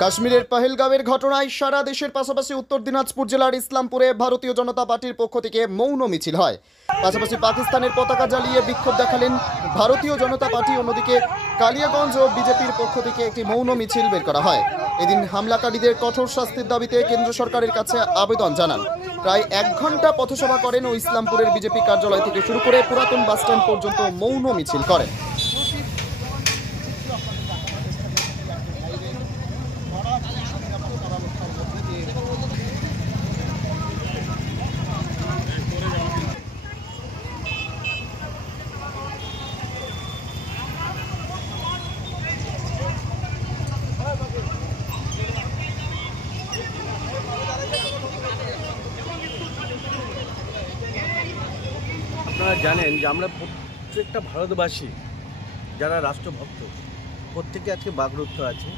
কাশ্মীরের পহেলগাঁওয়ের ঘটনায় সারা দেশের পাশাপাশি উত্তর দিনাজপুর জেলার ইসলামপুরে ভারতীয় জনতা পার্টির পক্ষ থেকে মৌন মিছিল হয়। পাশাপাশি পাকিস্তানের পতাকা জ্বালিয়ে বিক্ষোভ দেখালেন ভারতীয় জনতা পার্টি। অন্যদিকে কালিয়াগঞ্জ ও বিজেপির পক্ষ থেকে একটি মৌন মিছিল বের করা হয়। এদিন হামলাকারীদের কঠোর শাস্তির দাবিতে কেন্দ্র সরকারের কাছে আবেদন জানান। প্রায় 1 ঘন্টা পথসভা করেন ও ইসলামপুরের বিজেপি কার্যালয় থেকে শুরু করে পুরাতন বাসস্ট্যান্ড পর্যন্ত মৌন মিছিল করেন। আপনারা জানেন যে আমরা প্রত্যেকটা ভারতবাসী যারা রাষ্ট্রভক্ত প্রত্যেকে আজকে বাকরুদ্ধ আছে।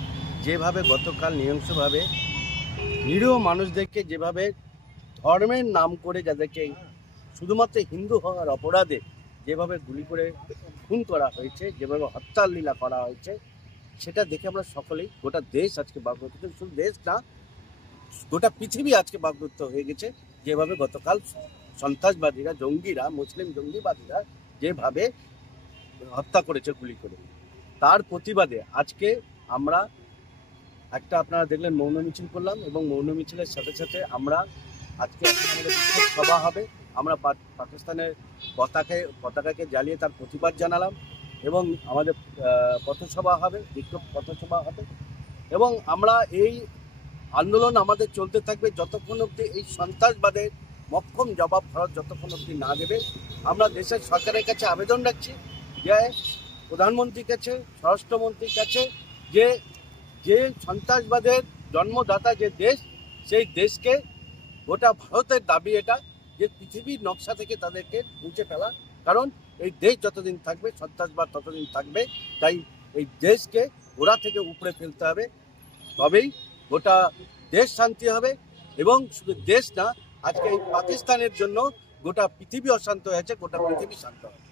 যেভাবে গতকাল নৃশংসভাবে নিরীহ মানুষদেরকে যেভাবে ধর্মের নাম করে যাদেরকে শুধুমাত্র হিন্দু হওয়ার অপরাধে যেভাবে গুলি করে খুন করা হয়েছে, যেভাবে হত্যার লীলা করা হয়েছে, সেটা দেখে আমরা সকলেই গোটা দেশ আজকে বাকরুদ্ধ। শুধু দেশ না, গোটা পৃথিবী আজকে বাকরুদ্ধ হয়ে গেছে। যেভাবে গতকাল সন্ত্রাসবাদীরা, জঙ্গিরা, মুসলিম জঙ্গিবাদীরা যেভাবে হত্যা করেছে গুলি করে, তার প্রতিবাদে আজকে আমরা একটা, আপনারা দেখলেন, মৌন মিছিল করলাম। এবং মৌন মিছিলের সাথে সাথে আমরা আজকে আমাদের বিক্ষোভ সভা হবে। আমরা পাকিস্তানের পতাকাকে জ্বালিয়ে তার প্রতিবাদ জানালাম এবং আমাদের পথসভা হবে, বিক্ষোভ পথসভা হবে। এবং আমরা এই আন্দোলন আমাদের চলতে থাকবে যতক্ষণ অবধি এই সন্ত্রাসবাদের মক্ষম জবাব ভারত যতক্ষণ অবধি না দেবে। আমরা দেশের সরকারের কাছে আবেদন রাখছি যে প্রধানমন্ত্রীর কাছে, স্বরাষ্ট্রমন্ত্রীর কাছে, যে সন্ত্রাসবাদের জন্মদাতা যে দেশ, সেই দেশকে, গোটা ভারতের দাবি এটা যে পৃথিবীর নকশা থেকে তাদেরকে মুছে ফেলা। কারণ এই দেশ যতদিন থাকবে সন্ত্রাসবাদ ততদিন থাকবে। তাই এই দেশকে গোড়া থেকে উপড়ে ফেলতে হবে, তবেই গোটা দেশ শান্তি হবে। এবং শুধু দেশ না, আজকে এই পাকিস্তানের জন্য গোটা পৃথিবী অশান্ত হয়েছে, গোটা পৃথিবী শান্ত হবে।